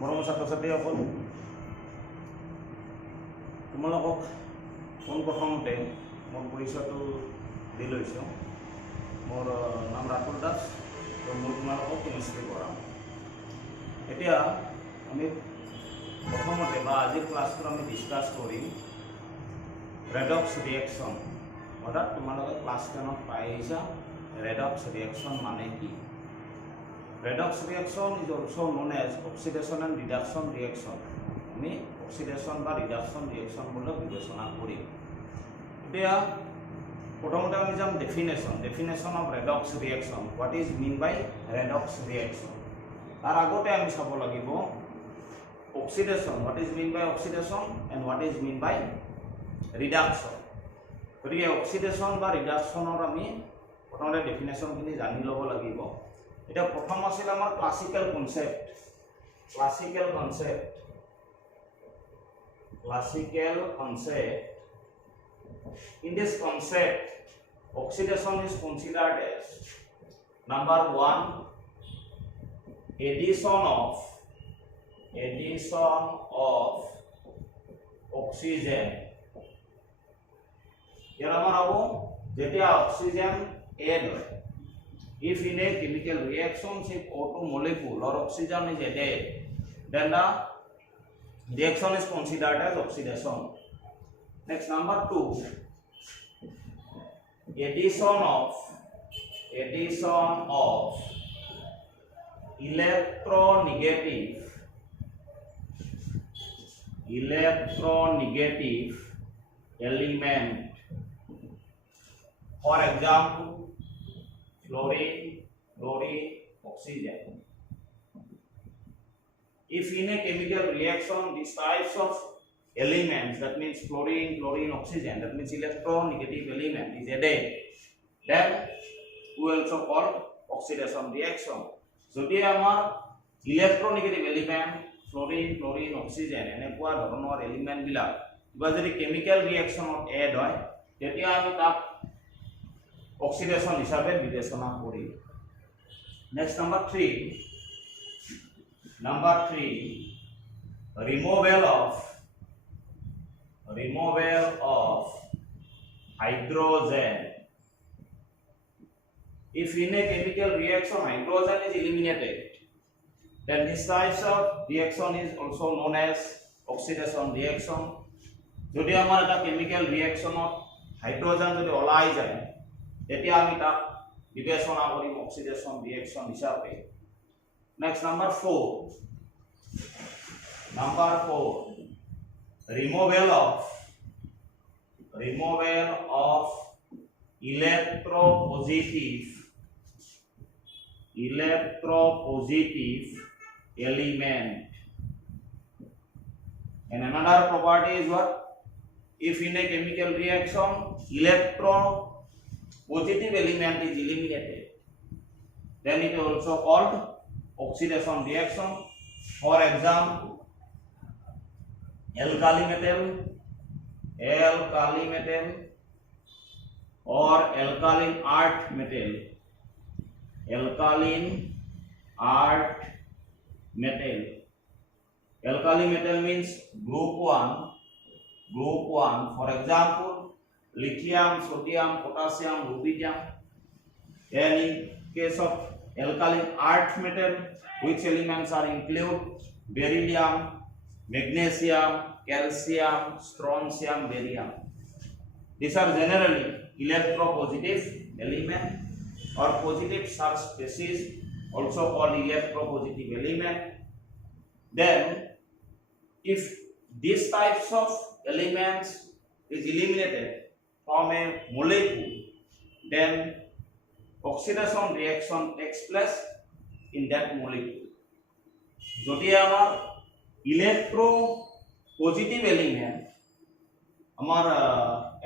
মৰমৰ ছাত্ৰ-ছাত্ৰীসকল, তোমালোকক পোনপ্ৰথমতে মোৰ পৰিচয়টো দি লৈছোঁ। মোৰ নাম ৰাতুল দাস, মই তোমালোকক কেমিষ্ট্ৰি কৰাম। এতিয়া আমি প্ৰথমতে বা আজিৰ ক্লাছটো আমি ডিছকাছ কৰিম ৰেডক্স ৰিয়েকশ্যন, অৰ্থাৎ তোমালোকে ক্লাছ 10ত পাই আহিছা ৰেডক্স ৰিয়েকশ্যন মানে কি। Redox reaction is also known as oxidation and reduction reaction. আমি oxidation বা reduction reaction বলে বিবেচনা করি। এতিয়া প্ৰথমতে আমি যাম definition of redox reaction. What is mean by redox reaction? তাৰ আগতে আমি চাব লাগিব oxidation. What is mean by oxidation and what is mean by reduction? গতিকে oxidation বা reductionৰ আমি প্ৰথমতে definition খিনি জানি ল'ব লাগিব। এটা প্ৰথম আছিল আমাৰ classical concept. In this concept, oxidation is considered as number 1, addition of oxygen. Here amar abo jetia oxygen add hoy. If in a chemical reaction, if O2 molecule or oxygen is added, then the reaction is considered as oxidation. Next, number 2, addition of electronegative element. For example, chlorine, oxygen. If in a chemical reaction these types of elements, that means chlorine, oxygen, that means electronegative element is added, then we also call oxidation reaction. Jodi amar electronegative element chlorine, oxygen এনেকুৱা ধৰণৰ element বিলাক কিবা যদি chemical ৰিঅ্যাকশনত add হয় তেতিয়া আমি তাক oxidation হিসাবে বিবেচনা করি। Next, number 3, removal of hydrogen. If in a chemical reaction hydrogen is eliminated, then this type of reaction is also known as oxidation reaction. যদি আমাৰ এটা কেমিক্যাল ৰিঅ্যাকশনত হাইড্ৰোজেন যদি ওলাই যায় তেতিয়া আমি তাক বিবেচনা কৰিম অক্সিডেশন ৰিঅ্যাকশন হিচাপে। Next, number 4, removal of electropositive element. And another property is what? If in a chemical reaction electropositive element is eliminated, then it is also called oxidation reaction. For example, alkali metal or alkaline earth metal. Alkali metal means group 1. For example, lithium, sodium, potassium, rubidium. And in case of alkaline earth metal, which elements are included? Beryllium, magnesium, calcium, strontium, barium. These are generally electropositive element or positive charge species, also called electropositive element. Then, if these types of elements is eliminated from a molecule, then oxidation reaction takes place in that molecule. যদি আমার ইলেক্ট্রোপজিটিভ element আমার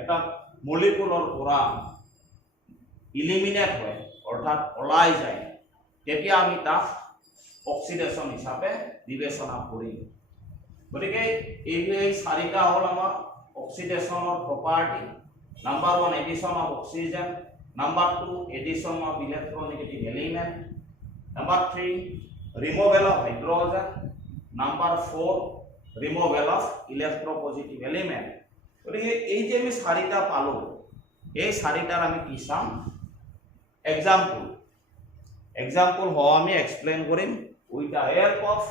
এটা মলিকুলৰ পৰা eliminate হয় অৰ্থাৎ ওলাই যায় তেতিয়া আমি তাক অক্সিডেশন হিসাবে বিবেচনা কৰিম। গতিকে এই চাৰিটা হ'ল আমাৰ অক্সিডেশনৰ property. Number 1, addition of oxygen. Number 2, addition of electronegative element. Number 3, removal of hydrogen. Number 4 removal of electropositive element গতিকে এই যে আমি চাৰিটা পালো এই চাৰিটাৰ আমি কি চাম example how আমি explain Karim with the help of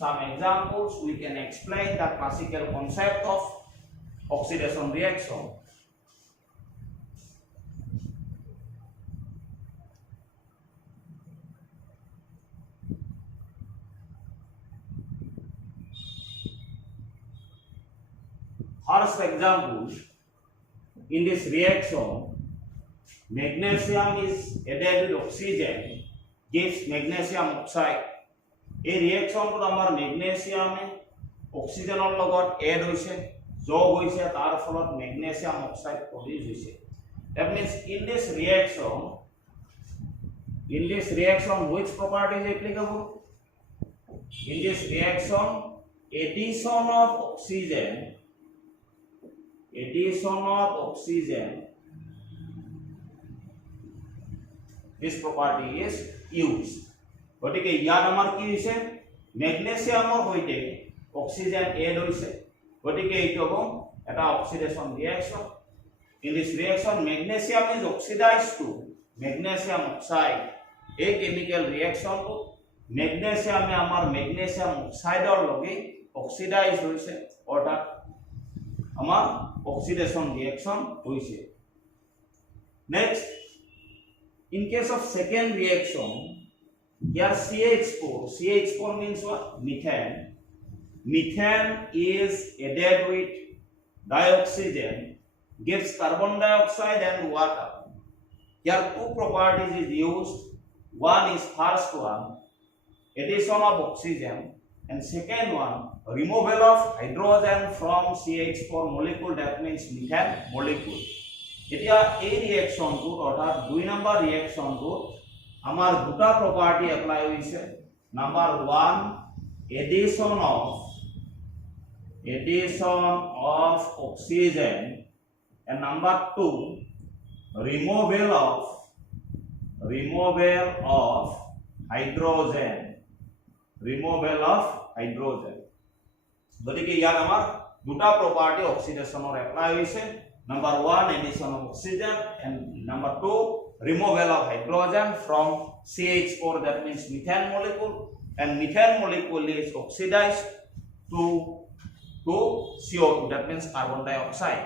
some examples we can explain the classical concept of oxidation reaction. First example, in this reaction magnesium is added with oxygen gives magnesium oxide. এই ৰিয়েকশ্যনটো আমাৰ মেগনেছিয়ামে অক্সিজেনৰ লগত add হৈছে যোগ হৈছে তাৰ ফলত magnesium oxide produce হৈছে that means in this reaction which property is applicable in this reaction addition of oxygen this property is used গটিকে ইয়াত আমাৰ কি হৈছে মেগনেছিয়ামৰ হৈতে অক্সিজেন এড হৈছে গটিকে এইটো হ'ব এটা oxidation ৰিয়েকশন in this reaction magnesium is oxidized to magnesium oxide এই chemical ৰিয়েকশনটো মেগনেছিয়ামে আমাৰ মেগনেছিয়াম অক্সাইডৰ লগে অক্সিডাইজ হৈছে অৰ্থাৎ আমাৰ অক্সিডেশন ৰিয়েকশন হৈছে next in case of second reaction here CH4 means what methane is added with dioxygen gives carbon dioxide and water here two properties is used one is first one addition of oxygen and second one removal of hydrogen from CH4 molecule that means methane molecule এতিয়া এই ৰিয়েকশ্যনটো অৰ্থাৎ 2 number ৰিয়েকশ্যনটো আমাৰ দুটা property apply হৈছে number 1 addition of oxygen and number 2 removal of hydrogen গতিকে ইয়াত আমাৰ দুটা প্ৰপাৰ্টি অক্সিডেশনৰ এপ্লাই হৈছে number 1 addition of oxygen and number 2 removal of hydrogen from CH4 that means methane molecule and methane molecule is oxidized to CO2 that means carbon dioxide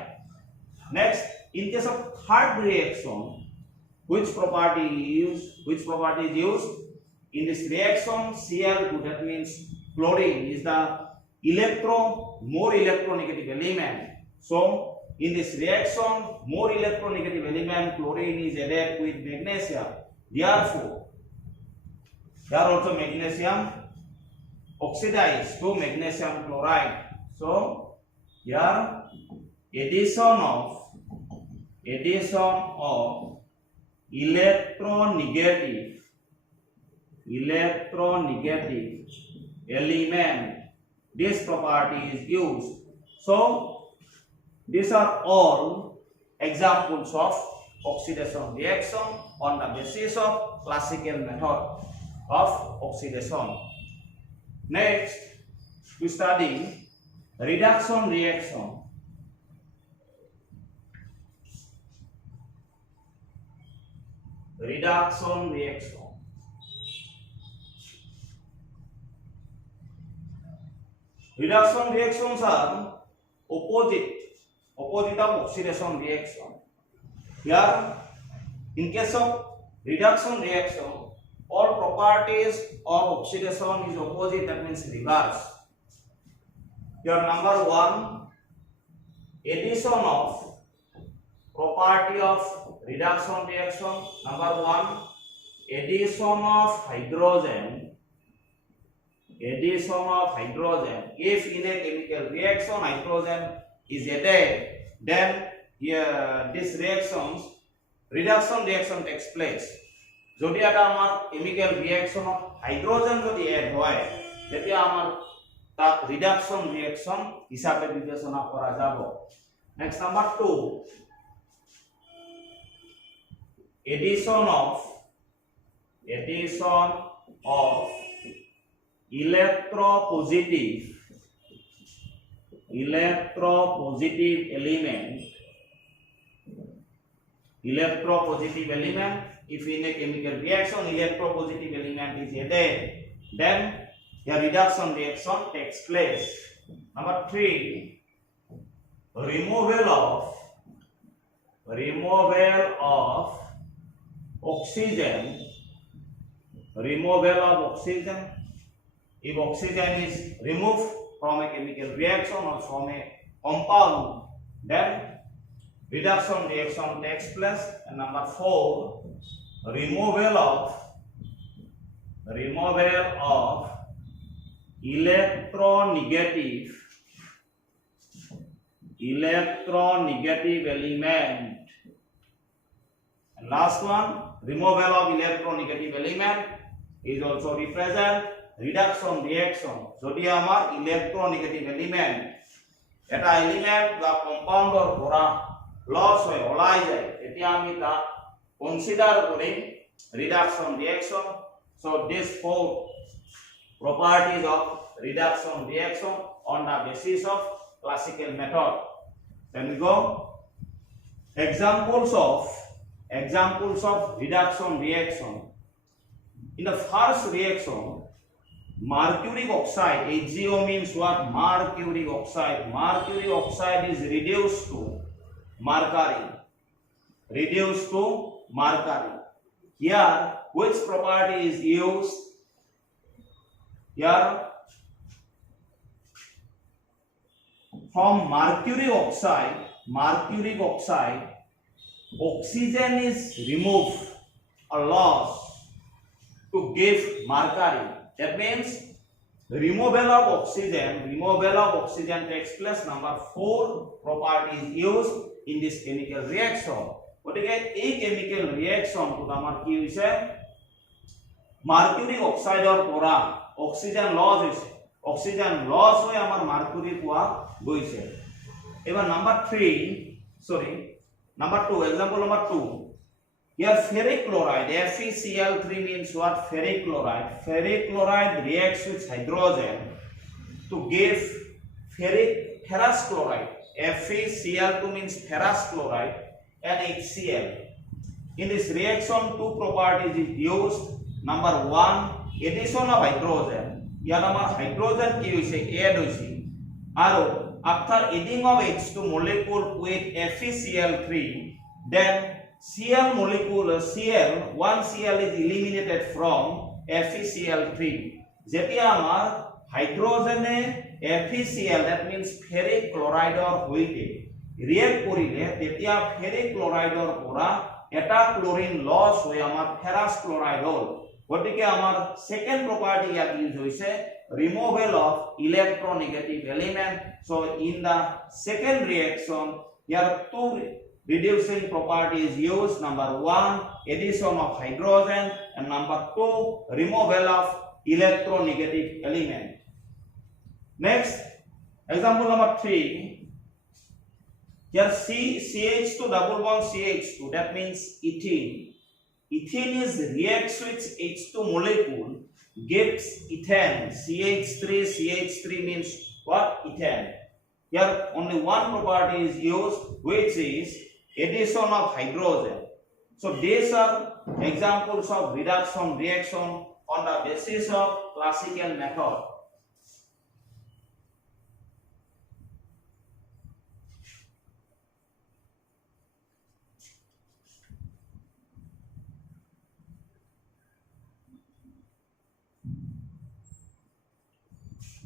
next in case of third reaction which property is used in this reaction Cl2 that means chlorine is the more electronegative element so in this reaction more electronegative element chlorine is added with magnesium therefore here also magnesium oxidized to magnesium chloride so here addition of electronegative element this property is used so these are all examples of oxidation reaction on the basis of classical method of oxidation. Next, we study reduction reaction. Reduction reactions are opposite of oxidation reaction. Here, in case of reduction reaction, all properties of oxidation is opposite that means reverse. Here number 1 addition of property of reduction reaction number 1 addition of hydrogen if in a chemical reaction hydrogen is added then here this reduction reaction takes place যদি এটা আমাৰ chemical ৰিঅ্যাকশনত hydrogen যদি add হয় তেতিয়া আমাৰ তাক ৰিডাকশন reaction হিচাপে বিবেচনা কৰা যাব next number 2 addition of electropositive element, if in a chemical reaction electropositive element is added, then the reduction reaction takes place. Number 3, removal of oxygen. If oxygen is removed from a chemical reaction or from a compound, then reduction reaction takes place. And number 4, removal of electronegative element. And last one, removal of electronegative element is also represent reduction reaction. Jodi amar electronegative element eta element ba compoundor pora loss hoy olai jay, etia ami ta consider korim reduction reaction. So these 4 properties of reduction reaction on the basis of classical method. Then we go examples of reduction reaction. In the first reaction, mercuric oxide, HgO means what? Mercuric oxide. Mercuric oxide is reduced to mercury. Here, which property is used? Here, from mercuric oxide, oxygen is removed or lost to give mercury. That means removal of oxygen takes place. Number 4 property is used in this chemical reaction. গটিকে এই chemical reaction to আমাৰ কি হৈছে mercuric oxide পৰা oxygen loss হৈছে হৈ আমাৰ mercury পোৱা গৈছে এবাৰ number 2 example number 2 here ferric chloride FeCl3 means what ferric chloride reacts with hydrogen to give ferrous chloride FeCl2 means ferrous chloride and HCl. In this reaction 2 properties is used. Number 1 addition of hydrogen. Here our hydrogen ki hoise add hoise aro after adding of H2 molecule with FeCl3 then Cl molecule one Cl is eliminated from FeCl3. Jetia amar hydrogen FeCl that means ferric chloride or hoite react korile tetia ferric chloride or pora eta chlorine loss hoy amar ferrous chloride hol gotike amar second property yat use hoise removal of electronegative element. So in the second reaction here 2 reducing properties used. Number 1 addition of hydrogen and number 2 removal of electronegative element. Next example number 3. Here CH2 double bond CH2 that means ethene. Ethene is reacts with H2 molecule gives ethane. CH3 means what? Ethane. Here only one property is used which is addition of hydrogen. So these are examples of reduction reaction on the basis of classical method.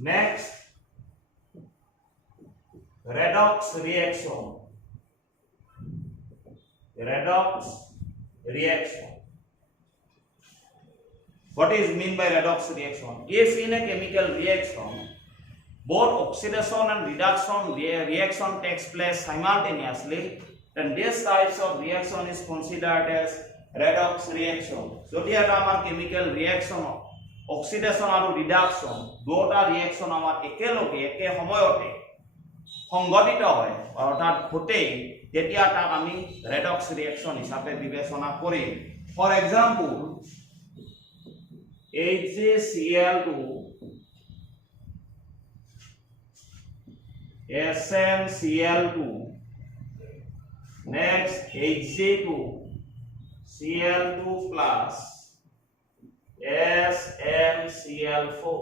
Next, redox reaction. What is mean by redox reaction? If in a chemical reaction, both oxidation and reduction reaction takes place simultaneously, then this types of reaction is considered as redox reaction. So here our chemical reaction oxidation and reduction দুটা reaction আমার একেলগে একে সময়তে সংঘটিত হয় অর্থাৎ ঘটে তেতিয়া তাক আমি রেডক্স রিঅ্যাকশন হিসাবে বিবেচনা করি for example HCl2 SnCl2, next Hg2 Cl2 plus SnCl4.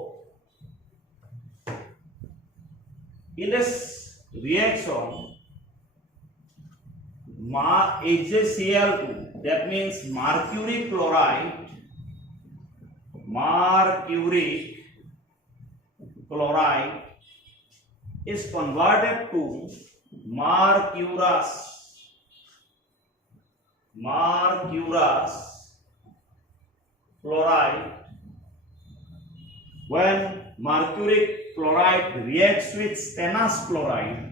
In this reaction, HgCl2, that means mercury chloride is converted to mercurous chloride. When mercury chloride reacts with stannous chloride,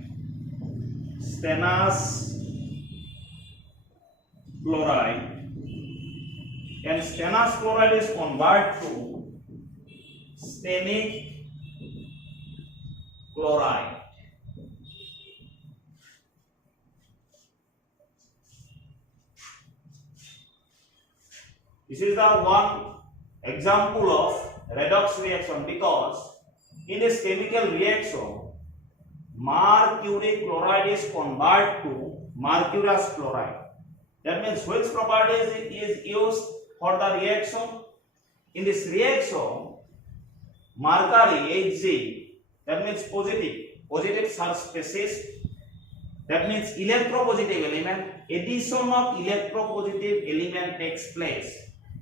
and stannous chloride is converted to stannic chloride. This is the one example of redox reaction, because in this chemical reaction mercury chloride is converted to mercurous chloride. That means which property is used for the reaction? In this reaction, mercury Hg, that means positive charge species, that means electropositive element, addition of electropositive element takes place.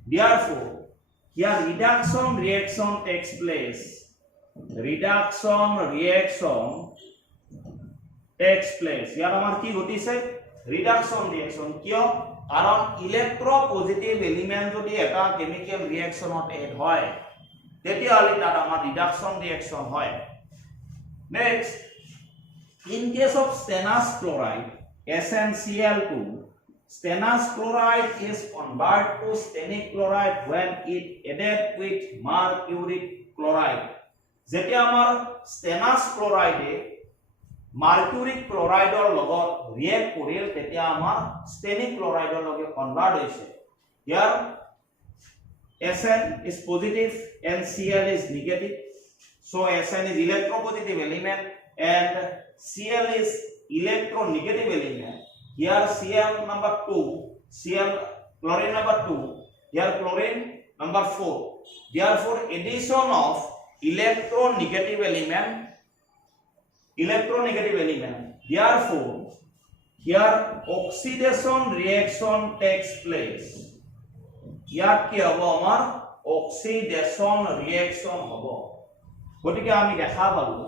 Therefore, here reduction reaction takes place. Here amar ki ঘটিছে reduction reaction. কিয়? কারণ electropositive element যদি এটা chemical reaction add হয় তেতিয়াহলে তাত আমাৰ reduction reaction হয়. Next, in case of stannous chloride SnCl2, stannous chloride is converted to stannic chloride when it added with mercury chloride. যেতিয়া আমাৰ stannous chloride mercury chloride লগত react কৰিল তেতিয়া আমাৰ stannic chloride লগে convert হৈছে. Here Sn is positive and Cl is negative. So Sn is electropositive element and Cl is electronegative element. Here Cl number 2, chlorine number 2, here chlorine number 4. Therefore, addition of electronegative element. Therefore, here oxidation reaction takes place. ইয়াত কি হ'ব আমাৰ oxidation reaction হ'ব. গতিকে আমি দেখা পালো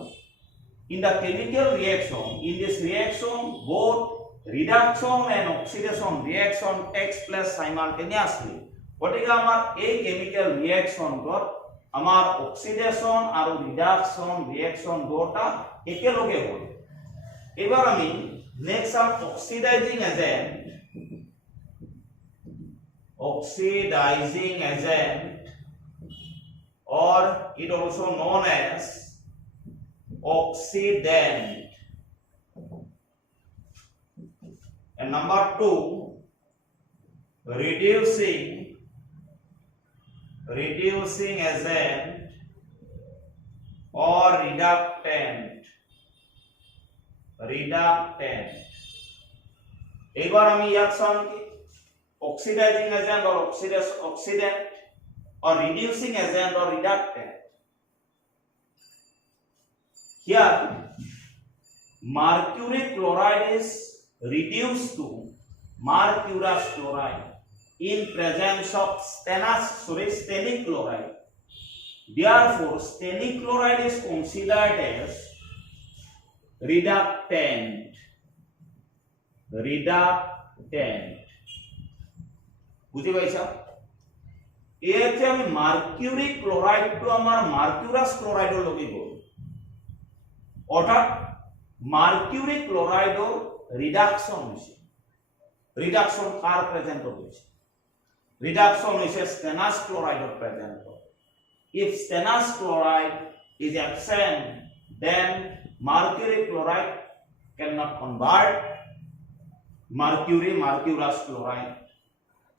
in the chemical reaction, in this reaction both reduction and oxidation reaction takes place simultaneously. গতিকে আমাৰ এই chemical reaction ত আমাৰ oxidation আৰু reduction reaction দুটা একেলগে হয়. এবাৰ আমি next are oxidizing agent, or it also known as oxidant. And number 2, reducing agent or reductant. এবার আমি ইয়াত চাম কি oxidizing agent or oxidant or reducing agent or reductant. Here mercury chloride is reduced to mercurous chloride in presence of stannic chloride. Therefore, stannic chloride is considered as reductant. বুঝি পাইছা? এতে আমি mercury chloride two আমার mercurous ক্লোরাইডৰ লগে গ'ল, অৰ্থাৎ mercury ক্লোরাইডৰ reduction হৈছে. Reduction কার present হৈছে? Reduction হৈছে স্টেনাস ক্লোরাইডৰ present. If stannous chloride is absent, then mercury chloride cannot convert mercurous chloride.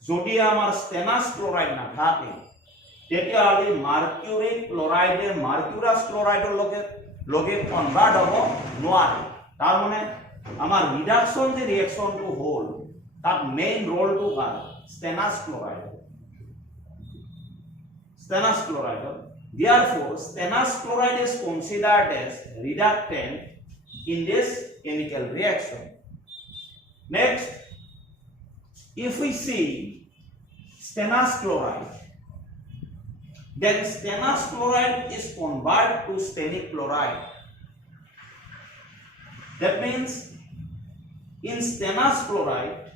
যদি আমার stannous chloride না থাকে তেতিয়াহলে mercury chloride মার্কিউরাস ক্লোরাইডৰ লগে কনভার্ট হব নোৱাৰে তাৰ মানে আমাৰ ৰিডাকশন যে ৰিঅ্যাকশনটো হ'ল তাত main ৰোলটো car স্টেনাছ chloride therefore stannous chloride is considered as reductant in this chemical reaction. Next, if we see stannous chloride, then stannous chloride is converted to stannic chloride. That means in stannous chloride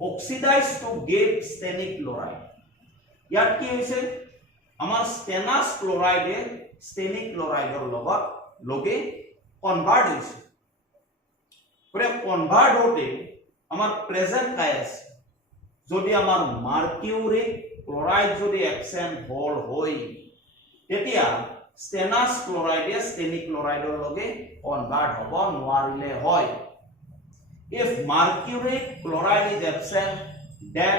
oxidized to get stannic chloride. ইয়াত কি হৈছে আমাৰ stannous chloride stannic chloride লগত লগে convert হৈছে পরে convert হতে আমার প্রেজেন্ট কাই আছে যদি আমার মার্কিউরিক ক্লোরাইড যদি অ্যাবসেন্ট হল হই তেতিয়া stannous chloride stannic chloride লগে কনভার্ট হব নোৱাৰিলে হয় if mercuric chloride is absent then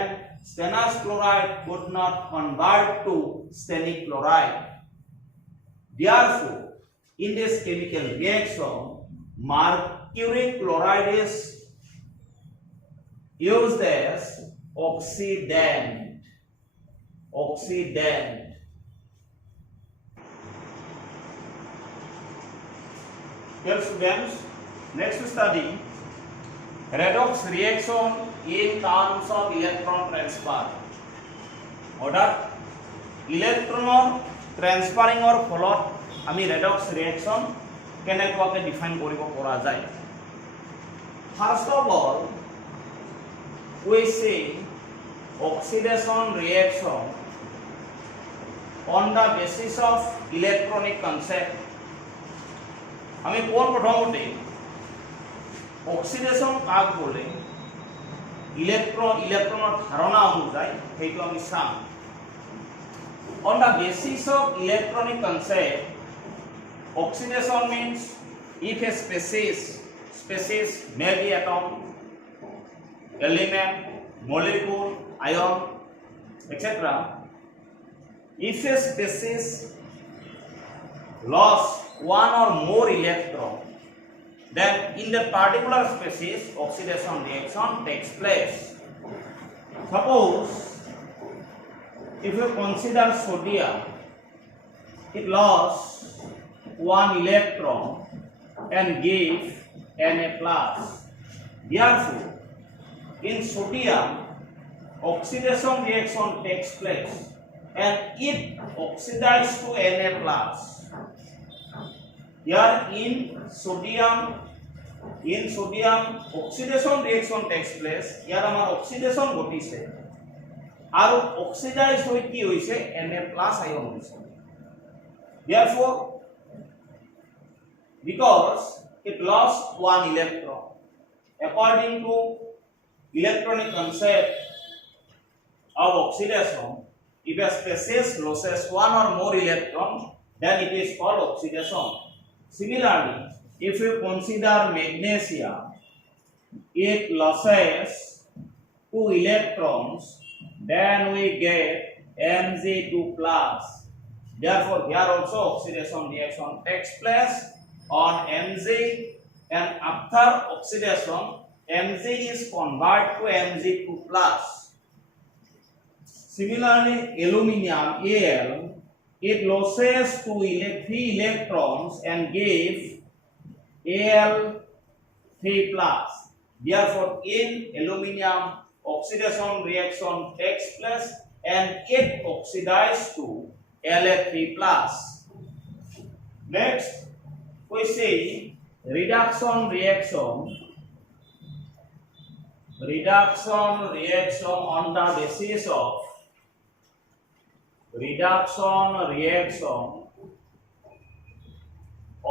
stannous chloride could not convert to stannic chloride. Therefore, in this chemical reaction, mercuric chloride is used as oxidant. Dear students, next study redox reaction in terms of electron transfer. অর্থাৎ ইলেক্ট্রনৰ ট্ৰান্সফাৰিঙৰ ফলত আমি redox reaction কেনেকুৱাকৈ define কৰিব পৰা যায় First of all, we see oxidation reaction on the basis of electronic concept. আমি কোন প্ৰথমতে অক্সিডেশন কাক বলে ইলেক্ট্রনের ধারণা অনুযায়ী সেইটো আমি চাম on the basis of electronic concept oxidation means if a species may be atom element molecule ion etc if a species lost one or more electron then in the particular species oxidation reaction takes place. Suppose if you consider sodium, it lost one electron and gave Na+. Therefore, in sodium oxidation reaction takes place and it oxidizes to Na+. Here in sodium oxidation reaction takes place. Here our oxidation ঘটিছে আৰু oxidized হৈ কি হৈছে Na+ ion হৈছে. Therefore, because it lost one electron, according to electronic concept of oxidation, if a species loses one or more electron, then it is called oxidation. Similarly, if you consider magnesium, it loses 2 electrons, then we get Mg2+. Therefore, here also oxidation reaction takes place on Mg, and after oxidation, Mg is converted to Mg2+. Similarly, aluminium Al, it loses 3 electrons and gives Al3+. Therefore, in aluminium, oxidation reaction takes place and it oxidizes to La3+. Next, we see reduction reaction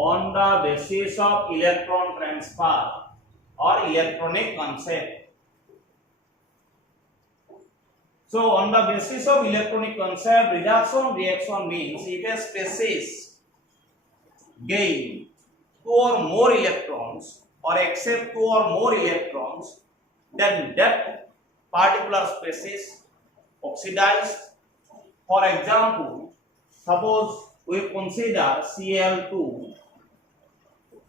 on the basis of electron transfer or electronic concept. So on the basis of electronic concept, reduction reaction means if a species gain 2 or more electrons or accept 2 or more electrons, then that particular species oxidized. For example, suppose we consider Cl2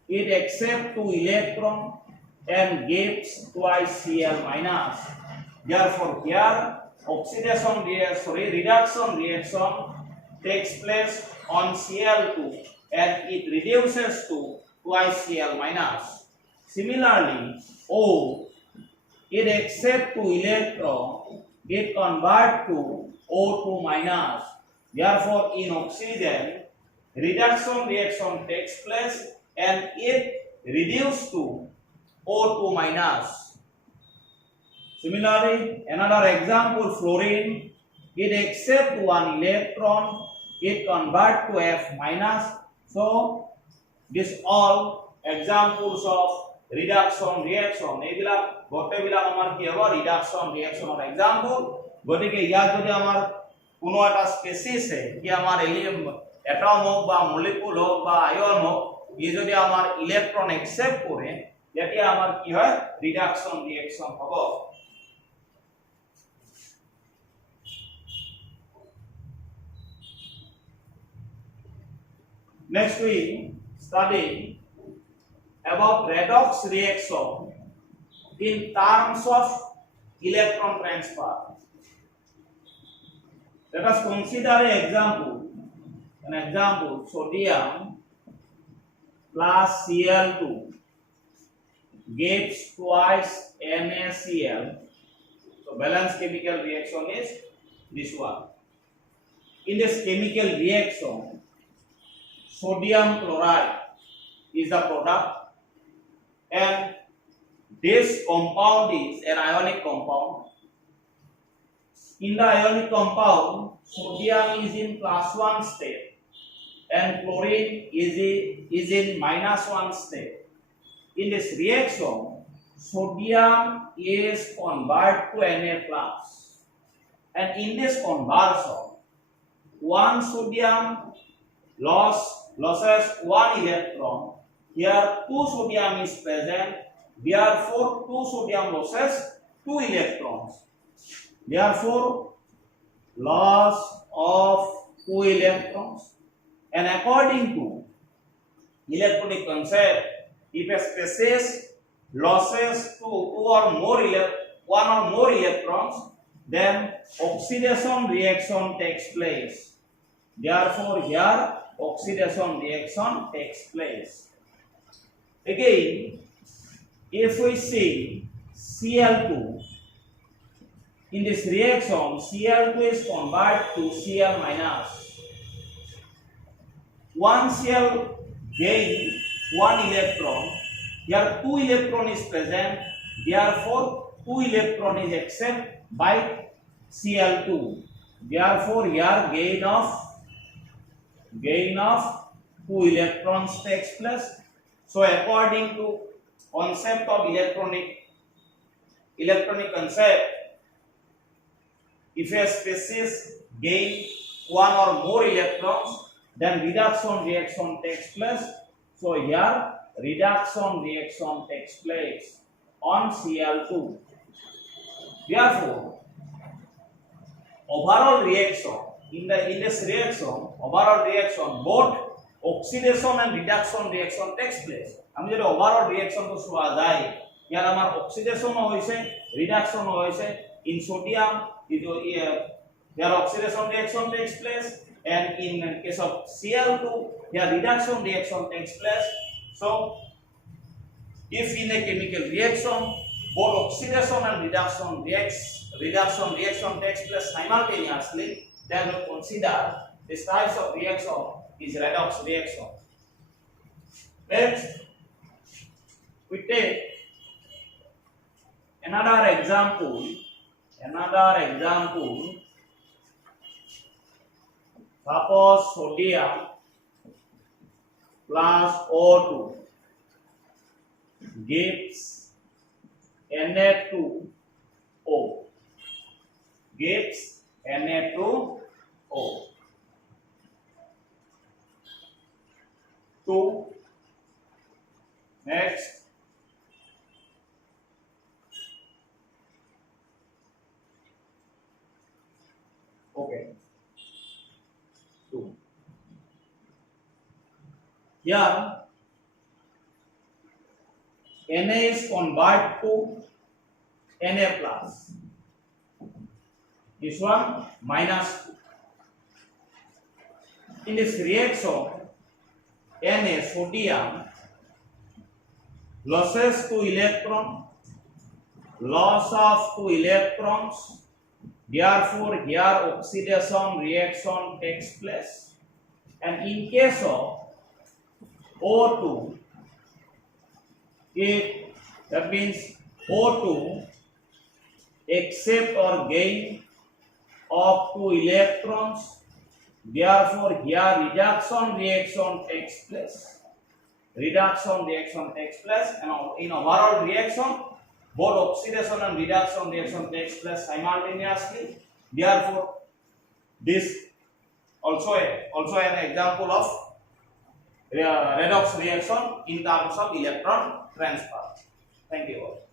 it accepts 2 electron and gives twice Cl minus. Therefore, here reduction reaction takes place on Cl2 and it reduces to twice Cl minus. Similarly, O, it accepts 2 electron, it converts to O2 minus. Therefore, in oxygen, reduction reaction takes place and it reduces to O2 minus. Similarly, another example, fluorine, it accepts 1 electron, it converts to F minus. So, this all examples of reduction reaction. Ebilak gotebilak amar ki hobo reduction reaction or example. Gotike ইয়াত যদি আমার কোনো এটা species কি আমার atom হোক বা molecule হোক বা আয়ন হোক ই যদি আমার ইলেকট্রন অ্যাকসেপ্ট করে তেতিয়া আমার কি হয় রিডাকশন রিঅ্যাকশন হবে। Next we study about redox reaction in terms of electron transfer. Let us consider an example, sodium plus Cl2 gives twice NaCl. So balance chemical reaction is this one. In this chemical reaction, sodium chloride is the product and this compound is an ionic compound. In the ionic compound, sodium is in +1 state and chlorine is in -1 state. In this reaction, sodium is converted to Na+. And in this conversion, one sodium loses 1 electron. Here 2 sodium is present. Therefore, 2 sodium loses 2 electrons. Therefore, loss of 2 electrons. And according to electronic concept, if a species loses 1 or more electrons, then oxidation reaction takes place. Therefore, here oxidation reaction takes place. Again, if we see Cl2, in this reaction, Cl2 is converted to Cl minus. One Cl gain 1 electron. Here 2 electron is present. Therefore, 2 electron is accepted by Cl2. Therefore, here gain of 2 electrons takes place. So, according to concept of electronic concept, if a species gain 1 or more electrons, then reduction reaction takes place. So here reduction reaction takes place on Cl2. Therefore, overall reaction in this reaction, both oxidation and reduction reaction takes place. আমি যদি overall reaction তো চোৱা যায় ইয়াত আমাৰ oxidation হৈছে reduction হৈছে in sodium here oxidation reaction takes place and in case of Cl2 here reduction reaction takes place. So if in a chemical reaction both oxidation and reduction reaction takes place simultaneously, then we consider this types of reaction is redox reaction. Next we take another example. Suppose sodium plus O2 gives Na2O. Next, okay, 2. Here Na is converted to Na plus. This one minus 2. In this reaction, Na sodium losses 2 electron, loss of 2 electrons. Therefore, here oxidation reaction takes place. And in case of O2, that means O2 accept or gain of 2 electrons. Therefore, here reduction reaction takes place. Reduction reaction takes place, and in overall reaction, both oxidation and reduction reaction takes place simultaneously. Therefore, this also an example of redox reaction in terms of electron transfer. Thank you all.